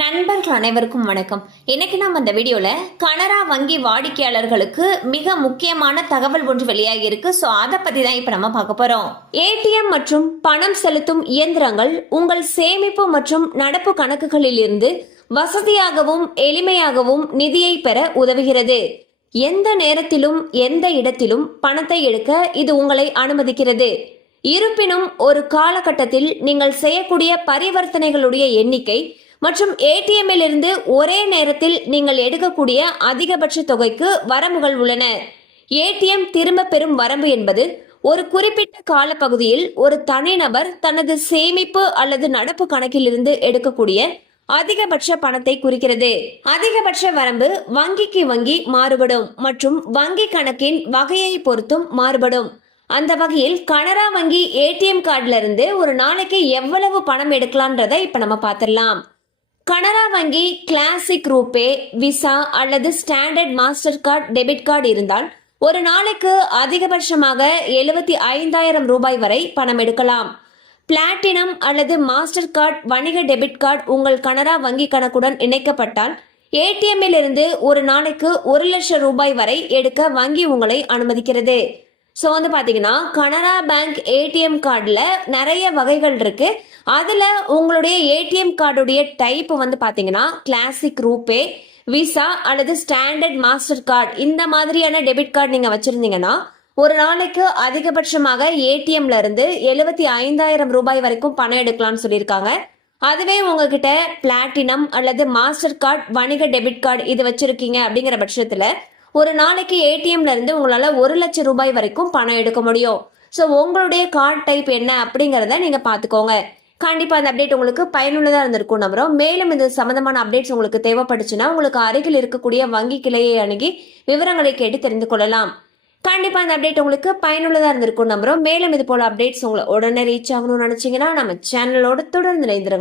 நண்பர்கள் அனைவருக்கும் வணக்கம். இன்னைக்கு நம்ம இந்த வீடியோல கனரா வங்கி வாடிக்கையாளர்களுக்கு மிக முக்கியமான தகவல் ஒன்று வெளியாகி இருக்கு. ஸோ அதை பத்தி தான் இப்ப நம்ம பார்க்க போறோம். ஏடிஎம் மற்றும் பணம் செலுத்தும் இயந்திரங்கள் உங்கள் சேமிப்பு மற்றும் நடப்பு கணக்குகளில் இருந்து வசதியாகவும் எளிமையாகவும் நிதியை பெற உதவுகிறது. எந்த நேரத்திலும் எந்த இடத்திலும் பணத்தை எடுக்க இது உங்களை அனுமதிக்கிறது. இருப்பினும் ஒரு காலகட்டத்தில் நீங்கள் செய்யக்கூடிய பரிவர்த்தனைகளுடைய எண்ணிக்கை மற்றும் ஏடிஎம்மில் இருந்து ஒரே நேரத்தில் நீங்கள் எடுக்கக்கூடிய அதிகபட்ச தொகைக்கு வரம்புகள் உள்ளன. ஏடிஎம் திரும்ப பெறும் வரம்பு என்பது ஒரு குறிப்பிட்ட காலப்பகுதியில் ஒரு தனிநபர் தனது சேமிப்பு அல்லது நடப்பு கணக்கில் இருந்து எடுக்கக்கூடிய அதிகபட்ச பணத்தை குறிக்கிறது. அதிகபட்ச வரம்பு வங்கிக்கு வங்கி மாறுபடும் மற்றும் வங்கி கணக்கின் வகையை பொறுத்தும் மாறுபடும். அந்த வகையில் கனரா வங்கி ஏடிஎம் கார்டுல இருந்து ஒரு நாளைக்கு எவ்வளவு பணம் எடுக்கலான்றதை இப்ப நம்ம பார்த்திடலாம். கனரா வங்கி கிளாசிக் ரூபே, விசா அல்லது standard master card debit card இருந்தால் ஒரு நாளைக்கு அதிகபட்சமாக 75,000 ரூபாய் வரை பணம் எடுக்கலாம். பிளாட்டினம் அல்லது மாஸ்டர் கார்டு வணிக டெபிட் கார்டு உங்கள் கனரா வங்கி கணக்குடன் இணைக்கப்பட்டால் ஏடிஎம்மில் இருந்து ஒரு நாளைக்கு 1,00,000 ரூபாய் வரை எடுக்க வங்கி உங்களை அனுமதிக்கிறது. ஸோ பார்த்தீங்கன்னா கனரா பேங்க் ஏடிஎம் கார்டில் நிறைய வகைகள் இருக்கு. அதில் உங்களுடைய ஏடிஎம் கார்டுடைய டைப் பார்த்தீங்கன்னா கிளாசிக் ரூபே, விசா அல்லது ஸ்டாண்டர்ட் மாஸ்டர் கார்டு இந்த மாதிரியான டெபிட் கார்டு நீங்கள் வச்சுருந்தீங்கன்னா ஒரு நாளைக்கு அதிகபட்சமாக ஏடிஎம்ல இருந்து 75,000 ரூபாய் வரைக்கும் பணம் எடுக்கலாம்னு சொல்லியிருக்காங்க. அதுவே உங்ககிட்ட பிளாட்டினம் அல்லது மாஸ்டர் கார்டு வணிக டெபிட் கார்டு இது வச்சிருக்கீங்க அப்படிங்கிற பட்சத்தில் ஒரு நாளைக்கு ஏடிஎம்ல இருந்து உங்களால 1,00,000 ரூபாய் வரைக்கும் பணம் எடுக்க முடியும். ஸோ உங்களுடைய கார்டு டைப் என்ன அப்படிங்கிறத நீங்க பாத்துக்கோங்க. கண்டிப்பா அந்த அப்டேட் உங்களுக்கு பயனுள்ளதா இருந்திருக்கும் நம்புறோம். மேலும் இது சம்பந்தமான அப்டேட்ஸ் உங்களுக்கு தேவைப்பட்டுச்சுன்னா உங்களுக்கு அருகில் இருக்கக்கூடிய வங்கி கிளையை அணுகி விவரங்களை கேட்டு தெரிந்து கொள்ளலாம். கண்டிப்பா இந்த அப்டேட் உங்களுக்கு பயனுள்ளதா இருந்திருக்கும் நம்புறோம். மேலும் இது போல அப்டேட்ஸ் உங்களை உடனே ரீச் ஆகணும்னு நினைச்சீங்கன்னா நம்ம சேனலோட தொடர்ந்து இணைந்திருங்க.